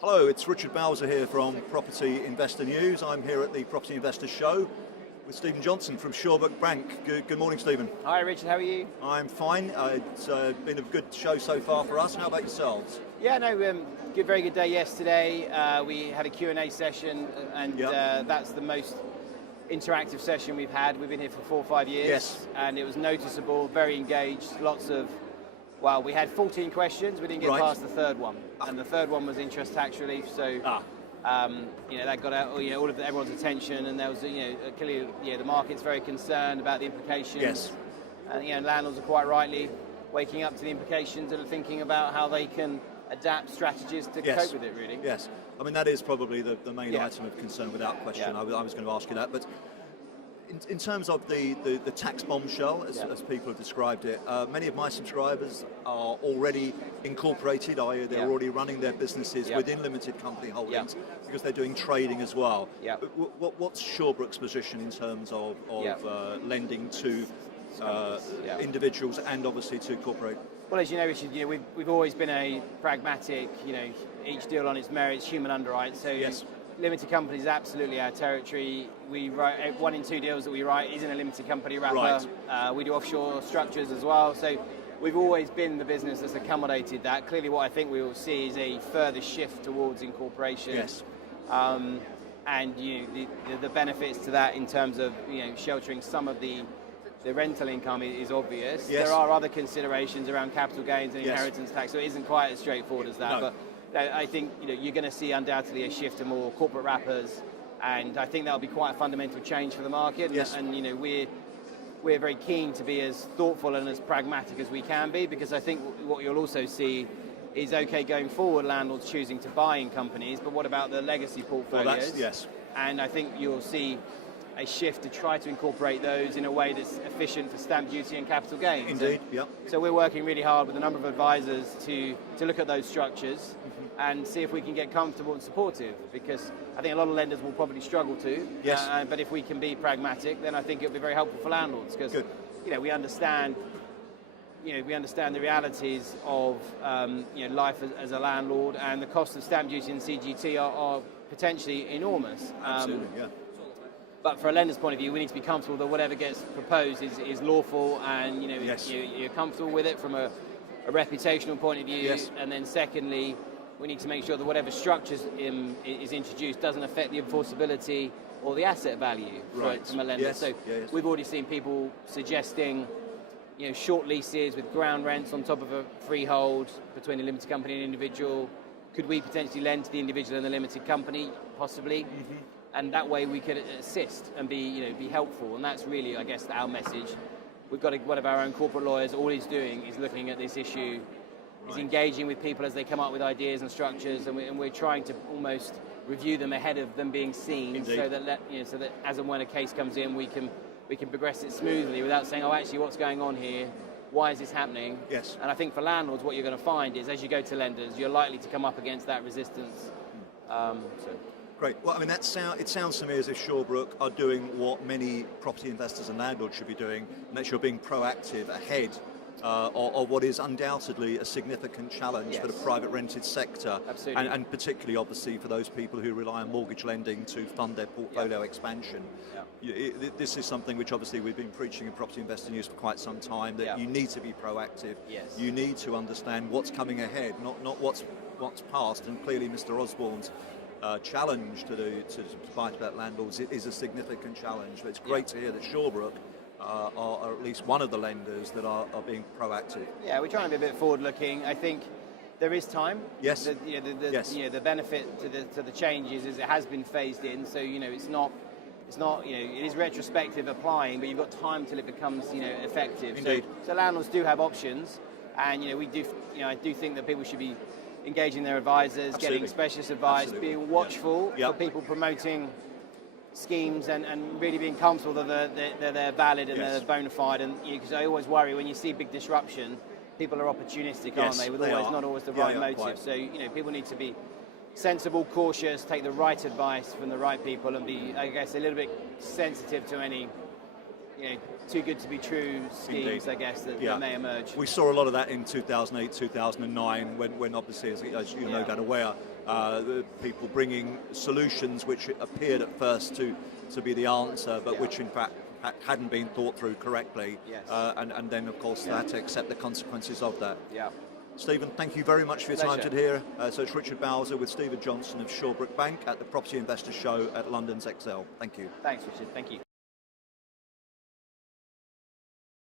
Hello, it's Richard Bowser here from Property Investor News. I'm here at the Property Investor Show with Stephen Johnson from Shawbrook Bank. Good morning, Stephen. Hi, Richard. How are you? I'm fine. It's been a good show so far for us. How about yourselves? Yeah, no, very good day yesterday. We had a Q&A session, and that's the most interactive session we've had. We've been here for 4 or 5 years, Yes. And it was noticeable, very engaged, well, we had 14 questions. We didn't get past the third one, and the third one was interest tax relief. So, that got out, all of everyone's attention, and there was, clearly, the market's very concerned about the implications. Yes. And, landlords are quite rightly waking up to the implications and thinking about how they can adapt strategies to cope with it. Really. Yes. I mean, that is probably the main item of concern, without question. I was going to ask you that, but. In terms of the tax bombshell, as people have described it, many of my subscribers are already incorporated, i.e. they're already running their businesses within limited company holdings because they're doing trading as well. What's Shawbrook's position in terms of lending to individuals and obviously to corporate? Well, as you know, Richard, we've always been a pragmatic, each deal on its merits, human underwrite. So limited companies is absolutely our territory. We write 1 in 2 deals that we write is in a limited company wrapper. Right. We do offshore structures as well. So we've always been the business that's accommodated that. Clearly, what I think we will see is a further shift towards incorporation. Yes. And the benefits to that in terms of sheltering some of the rental income is obvious. Yes. There are other considerations around capital gains and inheritance tax, so it isn't quite as straightforward as that. No. But I think you're going to see undoubtedly a shift to more corporate wrappers, and I think that'll be quite a fundamental change for the market. Yes. And we're very keen to be as thoughtful and as pragmatic as we can be, because I think what you'll also see is, okay, going forward, landlords choosing to buy in companies, but what about the legacy portfolios? Well, yes. And I think you'll see a shift to try to incorporate those in a way that's efficient for stamp duty and capital gains. Indeed, So we're working really hard with a number of advisors to look at those structures and see if we can get comfortable and supportive, because I think a lot of lenders will probably struggle to. Yes. But if we can be pragmatic, then I think it'll be very helpful for landlords, because we understand the realities of life as a landlord, and the cost of stamp duty and CGT are potentially enormous. Absolutely, But for a lender's point of view, we need to be comfortable that whatever gets proposed is lawful, and you're comfortable with it from a reputational point of view. Yes. And then secondly, we need to make sure that whatever structures is introduced doesn't affect the enforceability or the asset value from a lender. Yes. So we've already seen people suggesting short leases with ground rents on top of a freehold between a limited company and an individual. Could we potentially lend to the individual and the limited company? Possibly. And that way we could assist and be helpful, and that's really, I guess, our message. We've got one of our own corporate lawyers. All he's doing is looking at this issue. He's engaging with people as they come up with ideas and structures, and we're trying to almost review them ahead of them being seen. Indeed. so that as and when a case comes in, we can progress it smoothly without saying, oh, actually, what's going on here? Why is this happening? Yes. And I think for landlords, what you're going to find is, as you go to lenders, you're likely to come up against that resistance. Great. Well, I mean, it sounds to me as if Shawbrook are doing what many property investors and landlords should be doing, and that you're being proactive ahead of what is undoubtedly a significant challenge for the private rented sector. Absolutely. And particularly, obviously, for those people who rely on mortgage lending to fund their portfolio expansion. This is something which obviously we've been preaching in Property Investor News for quite some time, that you need to be proactive. Yes. You need to understand what's coming ahead, not what's past, and clearly Mr. Osborne's challenge to fight about landlords is a significant challenge. But it's great to hear that Shawbrook are at least one of the lenders that are being proactive. Yeah, we're trying to be a bit forward-looking. I think there is time. Yes. The benefit to the changes is it has been phased in, so it's not it is retrospective applying, but you've got time till it becomes effective. Indeed. So landlords do have options, and I do think that people should be engaging their advisors, getting specialist advice, being watchful for people promoting schemes, and really being comfortable that they're valid and they're bona fide. And because I always worry when you see big disruption, people are opportunistic, aren't they? With not always the right motive. Quite. So people need to be sensible, cautious, take the right advice from the right people, and be, I guess, a little bit sensitive to any too good to be true schemes, Indeed. I guess, that may emerge. We saw a lot of that in 2008, 2009, when obviously, as you're no doubt aware, the people bringing solutions which appeared at first to be the answer, but which in fact hadn't been thought through correctly. Yes. And then, of course, they had to accept the consequences of that. Yeah. Stephen, thank you very much for your time today. So it's Richard Bowser with Stephen Johnson of Shawbrook Bank at the Property Investor Show at London's Excel. Thank you. Thanks, Richard. Thank you.